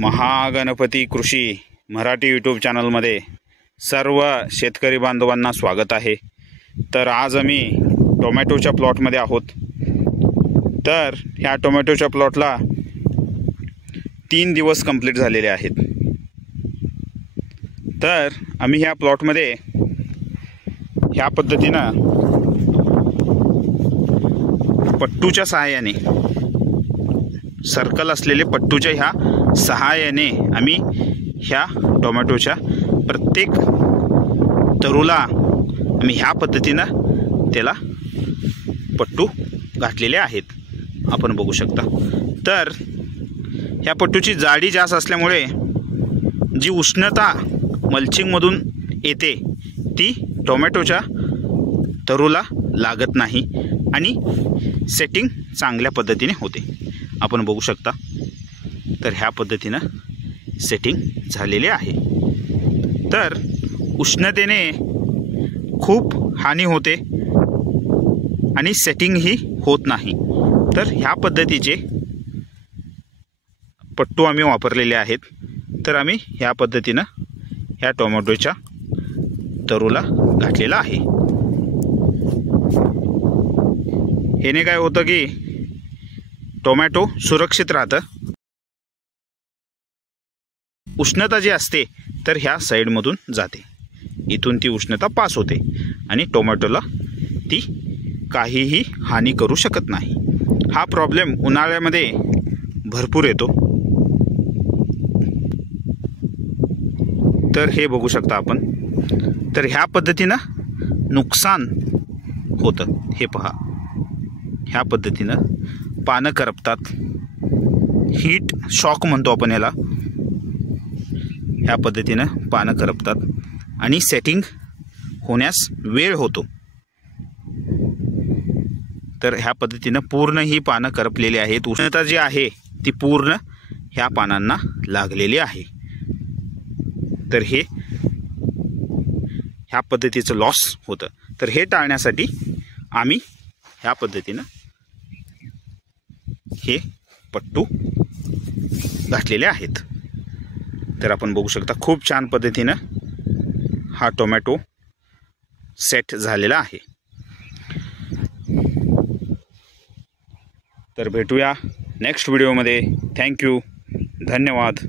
महागणपती कृषी मराठी यूट्यूब चॅनलमध्ये सर्व शेतकरी बांधवांना स्वागत आहे। तर आज आम्ही टोमॅटोच्या प्लॉटमध्ये आहोत। तर ह्या टोमॅटोच्या प्लॉटला 3 दिवस कंप्लीट झालेले आहेत। तर आम्ही ह्या प्लॉटमध्ये ह्या पद्धतीने पट्टूच्या सहाय्याने सर्कल असलेले पट्टूच्या ह्या सहाय्याने आम्ही ह्या टोमॅटोच्या प्रत्येक तरूला आम्ही ह्या पद्धतीने त्याला पट्टू घातलेले आहेत। आपण बघू शकता। तर ह्या पट्टूची जाडी जास्त असल्यामुळे जी उष्णता मल्चिंग मधून येते ती टोमॅटोच्या तरूला लागत नाही आणि सेटिंग चांगल्या पद्धतीने होते। आपण बघू शकता। तर ह्या पद्धतीने सेटिंग झालेले आहे। तर उष्णतेने खूप हानी होते आणि सेटिंग ही होत नाही। तर ह्या पद्धतीचे पट्टू आम्ही वापरलेले आहेत। तर आम्ही ह्या पद्धतीने ह्या टोमॅटोच्या तरूला घातलेला आहे। याने काय होतं की टोमॅटो सुरक्षित राहतं। उष्णता जी असते तर ह्या साईडमधून जाते, इथून ती उष्णता पास होते आणि टोमॅटोला ती काहीही हानी करू शकत नाही। हा प्रॉब्लेम उन्हाळ्यामध्ये भरपूर येतो। तर हे बघू शकता आपण। तर ह्या पद्धतीने नुकसान होतं। हे पहा, ह्या पद्धतीने पानं करपतात, हीट शॉक म्हणतो आपण याला। ह्या पद्धतीने पानं करपतात आणि सेटिंग होण्यास वेळ होतो। तर ह्या पद्धतीने पूर्ण ही पानं करपलेली आहेत। उष्णता जी आहे ती पूर्ण ह्या पानांना लागलेली आहे। तर हे ह्या पद्धतीचं लॉस होतं। तर हे टाळण्यासाठी आम्ही ह्या पद्धतीने हे पट्टू घातलेले आहेत। तर आपण बघू शकता खूप छान पद्धतीने हा टोमॅटो सेट झालेला आहे। तर भेटूया नेक्स्ट व्हिडिओमध्ये। थँक्यू, धन्यवाद।